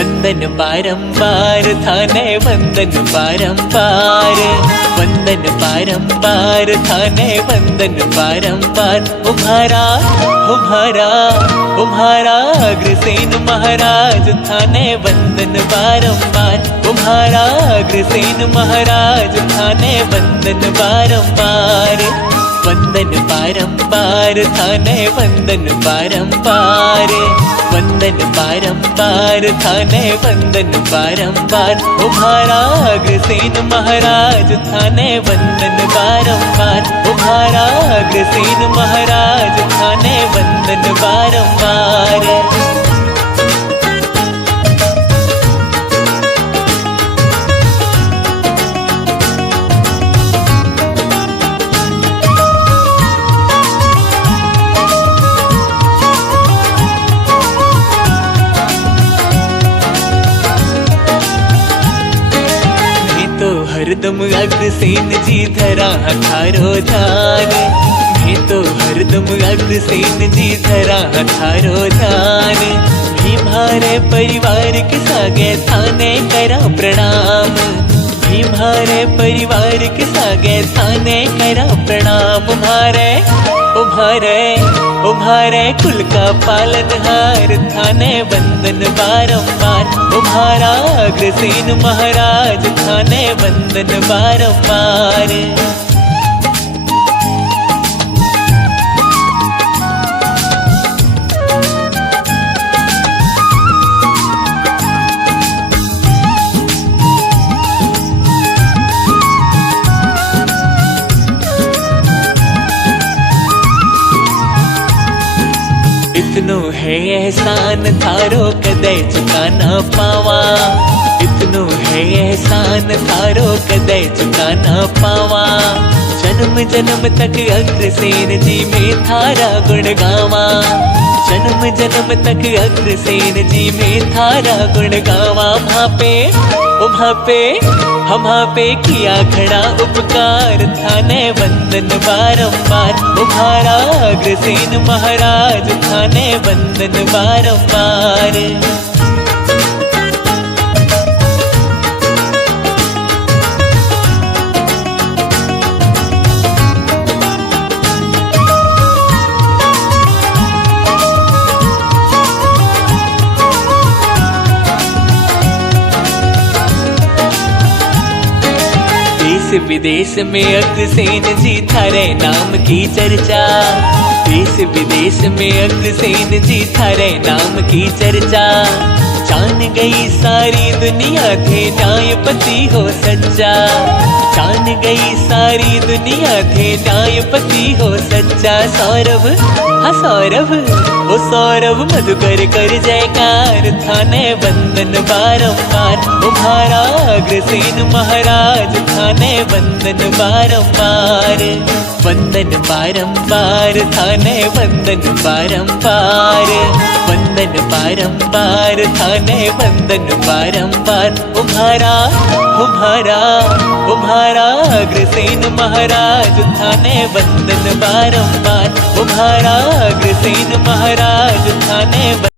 वंदन बारंबार थाने वंदन बारंबार, वंदन बारंबार थाने वंदन बारंबार। उम्हारा उम्हारा उम्हारा अग्रसेन महाराज थाने वंदन बारंबार। उम्हारा अग्रसेन महाराज थाने वंदन बारंबार। वंदन बारंबार थाने वंदन बारंबार, वंदन बारंबार थाने वंदन बारंबार। उम्हारा अग्रसेन महाराज थाने वंदन बारंबार। उम्हारा अग्रसेन महाराज थाने वंदन बारंबार। हरदम अग्रसेन जी धरा थारो ध्यान, मैं तो हरदम अग्रसेन जी धरा थारो ध्यान। भीमारे परिवार के सागे थाने करा प्रणाम, भीमारे परिवार के सागे थाने करा प्रणाम। उम्हारे उम्हारे उम्हारे कुल का पालनहार थाने वंदन बारंबार। उम्हारा अग्रसेन महाराज थाने वंदन बारंबार। इतनो है एहसान थारो कदे चुका ना पावा, इतनो है एहसान थारो कदे चुका ना पावा। जन्म जन्म तक अग्रसेन जी में थारा गुण गावा, जन्म जन्म तक अग्रसेन जी में थारा गुण गावा। वहाँ पे किया खड़ा उपकार थाने वंदन बारंबार। उम्हारा अग्रसेन महाराज थाने वंदन बारंबार। देश विदेश में अग्रसेन जी थारे नाम की चर्चा, देश विदेश में अग्रसेन जी थारे नाम की चर्चा। जान गई सारी दुनिया थे न्यायपति हो सच्चा, जान गई सारी दुनिया थे न्यायपति हो सच्चा। सौरभ हाँ सौरभ ओ सौरभ मधुकर कर जयकार थाने वंदन बारंबार। उम्हारा अग्रसेन महाराज थाने वंदन बारंबार। वंदन बारंबार थाने वंदन बारंबार, वंदन बारंबार थाने वंदन बारंबार। उम्हारा उम्हारा उम्हारा अग्रसेन महाराज थाने वंदन बारंबार। उम्हारा अग्रसेन महाराज थाने